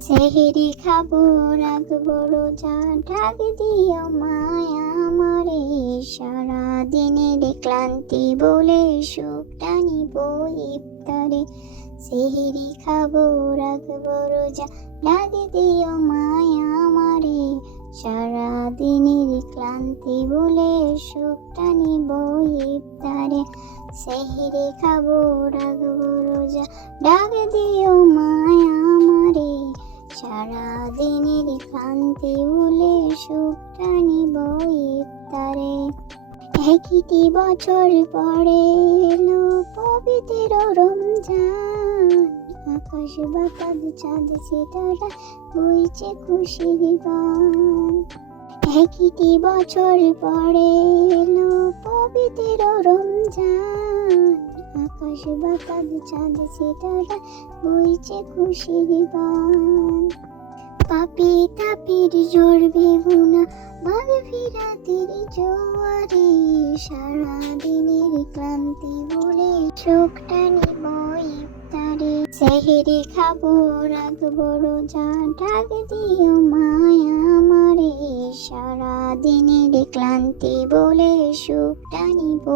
সেহেরি খাবো রাখবো রোজা, ডাক দিও মায়া আমারে। সারা দিনের ক্লান্তি বলে সুখটা নিব ইফতারে। সেহেরি খাবো রাখবো রোজা, ডাক দিও মায়া আমারে। সারা দিনের ক্লান্তি বলে সুখটা নিব ইফতারে। সেহেরি খাবো রাখবো রোজা, ডাক দিও মায়া আমারে। সারা দিনের ক্লান্তি ভুলে সুখটা নিব ইফতারে। একটি বছর পরে এলো পবিত্র রমজান। আকাশ বাতাস চাঁদ সিতারা বইছে খুশির গান। একটি বছর পরে এলো পবিত্র রমজান। আকাশ বাতাস চাঁদ সিতারা বইছে খুশির গান। পাপি তাপির ঝরবে গুনাহ মাগফিরাতের জোয়ারে। সারা দিনের ক্লান্তি বলে সুখটা নিব ইফতারে। সেহেরি খাবো রাখবো রোজা, ডাক দিও মায়া আমারে। সারা দিনের ক্লান্তি বলে সুখটা নিব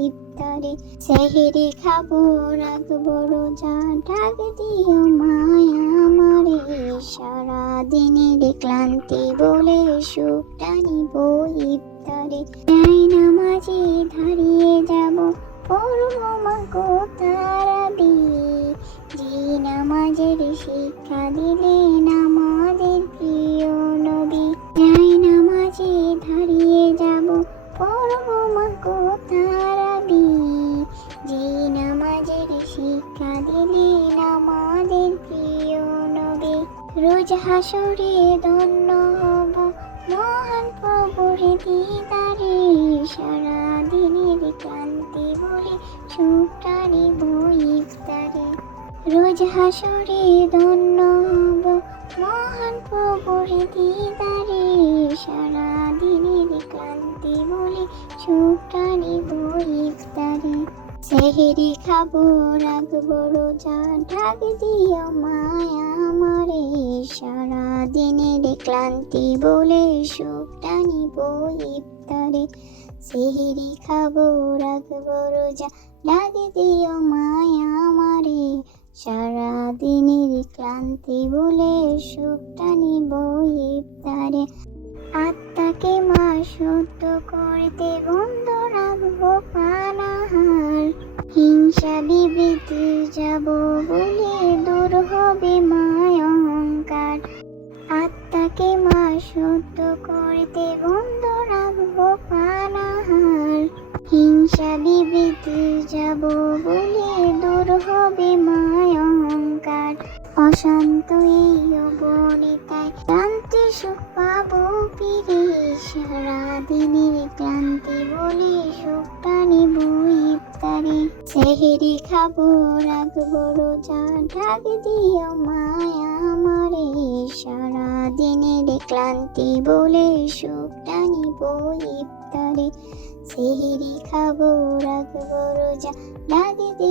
ইফতারে। সেহেরি খাবো রাখবো রোজা, ডাক দিও মায়া আমারে। সারা দিনের ক্লান্তি বলে সুখটা নিব ইফতারে। নামাজে দাঁড়িয়ে যাব পড়বো মাগো তারাবি। যে নামাজের শিক্ষা দিলেন আমাদের প্রিয় নবী। নামাজে দাঁড়িয়ে যাব পড়বো মাগো তারাবি। যে নামাজের শিক্ষা দিলেন আমাদের প্রিয় নবী। রোজ হাসরে ধন্য হব মহান প্রভুর দিদারে। সারা দিনের ক্লান্তি বলে সুখটা নিব ইফতারে। রোজ হাসরে ধন্য হব মহান প্রভুর দিদারে। সারা দিনের ক্লান্তি বলে সুখটা নিব ইফতারে। সেহেরি খাবো রাখবো রোজা, ডাক দিও মায়া আমারে। সারা দিনের ক্লান্তি বলে সুখটা নিব ইফতারে। সেহেরি খাবো রাখবো রোজা, ডাক দিও মায়া আমারে। সারা দিনের ক্লান্তি বলে সুখটা নিব ইফতারে। আত্মাকে মা শুদ্ধ করতে বন্ধ রাখবো পানাহার। হিংসা বিবৃতি যাব বলে দূর হবে মায় অহংকার। আত্মাকে মা শুদ্ধ করতে বন্ধ রাখবো পানাহার। হিংসা বিবৃতি যাব বলে দূর হবে মায় অহংকার। অশান্ত এই অবনীতায় ক্লান্তি সুখ পাবো ফিরে। সারা দিনের ক্লান্তি বলে সুখটা নিব ইফতারে। সেহেরি খাবো রাখবো রোজা, ডাক দিও মায়া আমারে। সারা দিনের ক্লান্তি বলে সুখটা নিব ইফতারে। সেহেরি খাবো রাখবো রোজা, ডাক দিও